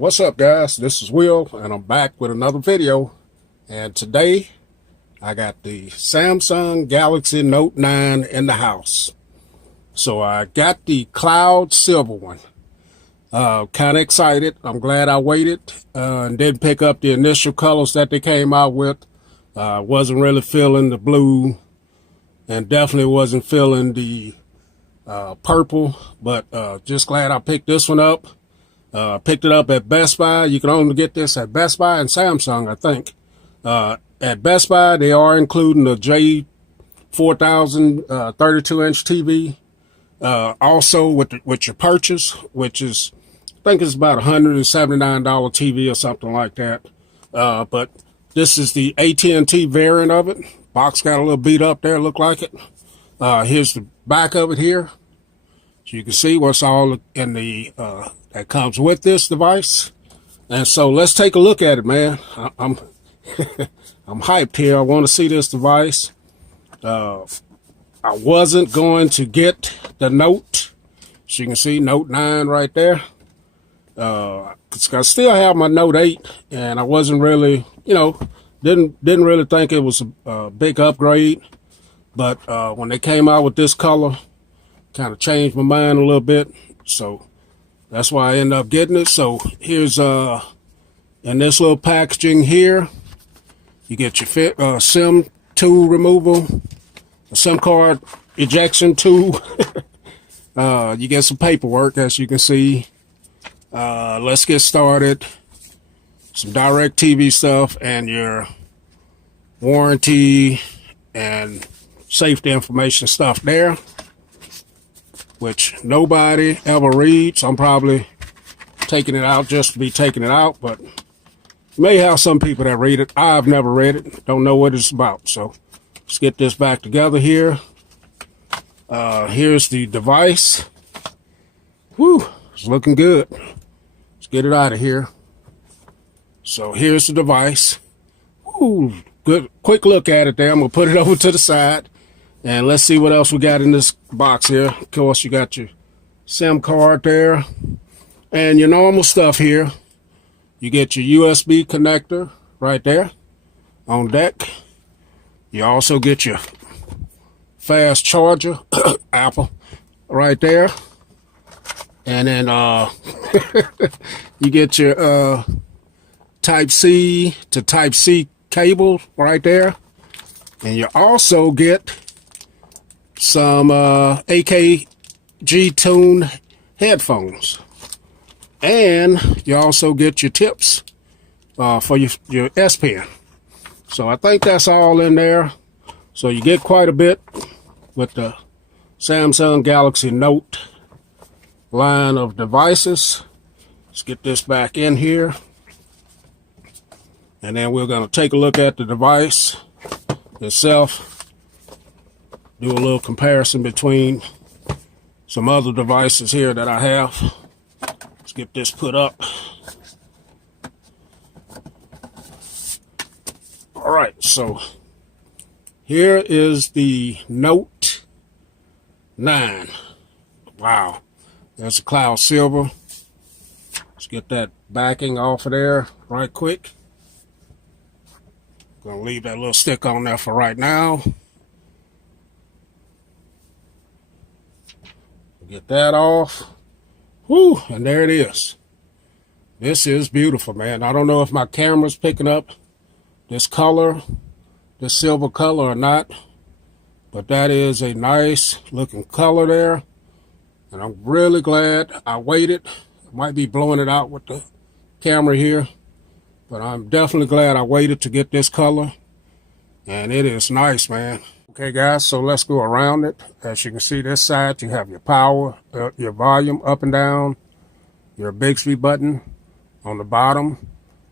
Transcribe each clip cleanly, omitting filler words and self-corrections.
What's up, guys? This is Will, and I'm back with another video. And today I got the Samsung Galaxy Note 9 in the house. So I got the cloud silver one. Kind of excited. I'm glad I waited and didn't pick up the initial colors that they came out with. Wasn't really feeling the blue and definitely wasn't feeling the purple, but just glad I picked this one up. Picked it up at Best Buy. You can only get this at Best Buy and Samsung, I think. At Best Buy, they are including the J4000 32-inch TV. Also with your purchase, which is, I think it's about $179 TV or something like that. But this is the AT&T variant of it. Box got a little beat up there, look like it. Here's the back of it here. So you can see what's all in the that comes with this device. And so let's take a look at it, man. I'm I'm hyped here. I want to see this device. I wasn't going to get the Note. So you can see Note 9 right there. Cause I still have my Note 8, and I wasn't really, didn't really think it was a big upgrade. But when they came out with this color, kind of changed my mind a little bit. So that's why I ended up getting it. So here's in this little packaging here, you get your SIM tool removal, a SIM card ejection tool. You get some paperwork, as you can see. Let's get started. Some DirecTV stuff and your warranty and safety information stuff there, which nobody ever reads. I'm probably taking it out just to be taking it out, but you may have some people that read it. I've never read it, don't know what it's about. So let's get this back together here. Here's the device. Whew, it's looking good. Let's get it out of here. So here's the device. Whew, good, quick look at it there. I'm gonna put it over to the side. And let's see what else we got in this box here. Of course, you got your SIM card there and your normal stuff here. You get your USB connector right there on deck. You also get your fast charger, Apple, right there. And then you get your Type-C to Type-C cable right there. And you also get some AKG tuned headphones, and you also get your tips for your S Pen. So I think that's all in there. So you get quite a bit with the Samsung Galaxy Note line of devices. Let's get this back in here, and then we're going to take a look at the device itself. Do a little comparison between some other devices here that I have. Let's get this put up. All right, so here is the Note 9. Wow, there's a cloud silver. Let's get that backing off of there right quick. Gonna leave that little stick on there for right now. Get that off. Whoo, and there it is. This is beautiful, man. I don't know if my camera's picking up this color, this silver color or not, but that is a nice looking color there. And I'm really glad I waited. I might be blowing it out with the camera here, but I'm definitely glad I waited to get this color. And it is nice, man. Okay, guys, so let's go around it. As you can see, this side, you have your power, your volume up and down, your Bixby button on the bottom,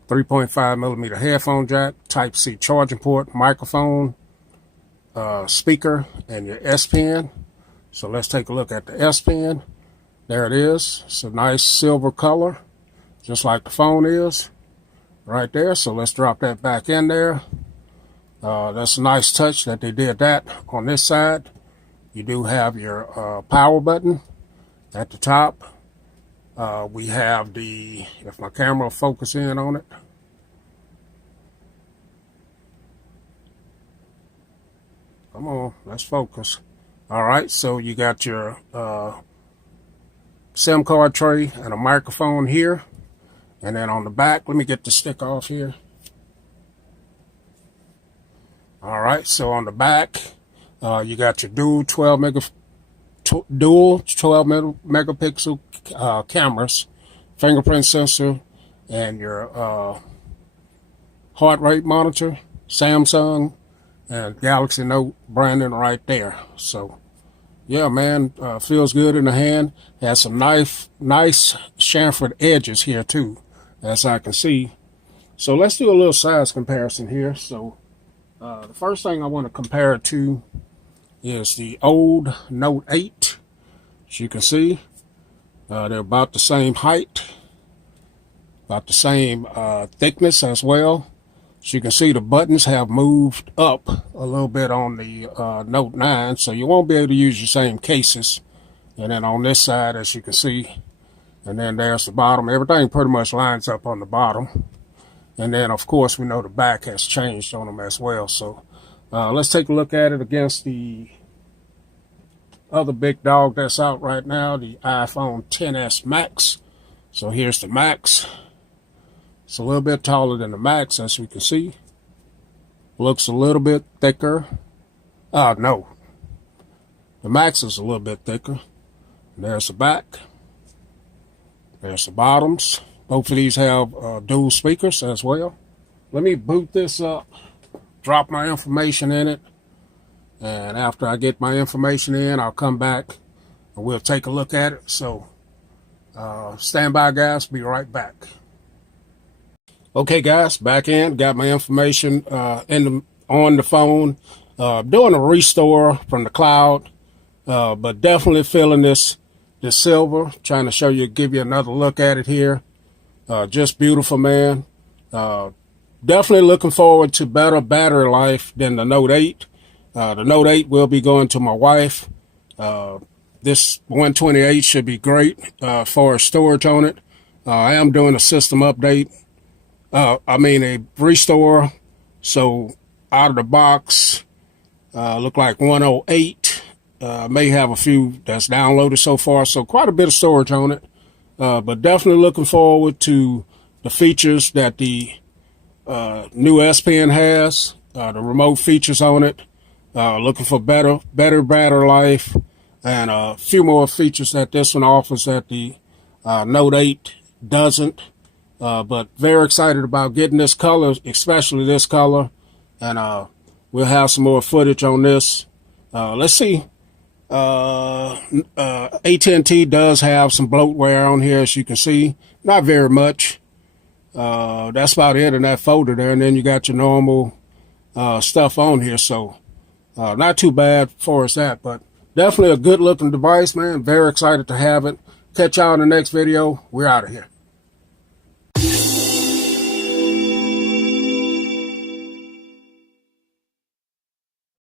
3.5 millimeter headphone jack, Type-C charging port, microphone, speaker, and your S Pen. So let's take a look at the S Pen. There it is. It's a nice silver color, just like the phone is right there. So let's drop that back in there. That's a nice touch that they did that on this side. You do have your power button at the top. We have the, if my camera will focus in on it. Come on, let's focus. All right, so you got your SIM card tray and a microphone here. And then on the back, let me get the stick off here. All right, so on the back, you got your dual 12 megapixel cameras, fingerprint sensor, and your heart rate monitor, Samsung, and Galaxy Note branding right there. So, yeah, man, feels good in the hand. Has some nice chamfered edges here too, as I can see. So let's do a little size comparison here. So the first thing I want to compare it to is the old Note 8. As you can see, they're about the same height, about the same thickness as well. As you can see, the buttons have moved up a little bit on the Note 9, so you won't be able to use your same cases. And then on this side, as you can see, and then there's the bottom. Everything pretty much lines up on the bottom. And then, of course, we know the back has changed on them as well. So let's take a look at it against the other big dog that's out right now, the iPhone XS Max. So here's the Max. It's a little bit taller than the Max, as we can see. Looks a little bit thicker. No. The Max is a little bit thicker. There's the back. There's the bottoms. Both of these have dual speakers as well. Let me boot this up, drop my information in it, and after I get my information in, I'll come back and we'll take a look at it. So stand by, guys. Be right back. Okay, guys, back in. Got my information on the phone. Doing a restore from the cloud, but definitely feeling this silver. Trying to show you, give you another look at it here. Just beautiful, man. Definitely looking forward to better battery life than the Note 8. The Note 8 will be going to my wife. This 128 should be great for storage on it. I am doing a system update. A restore. So out of the box, look like 108. May have a few that's downloaded so far. So quite a bit of storage on it. But definitely looking forward to the features that the new S Pen has, the remote features on it. Looking for better battery life, and a few more features that this one offers that the Note 8 doesn't. But very excited about getting this color, especially this color, and we'll have some more footage on this. Let's see. AT&T does have some bloatware on here, as you can see. Not very much. That's about it in that folder there, and then you got your normal stuff on here. So not too bad for us that, but definitely a good looking device, man. Very excited to have it. Catch y'all in the next video. We're out of here.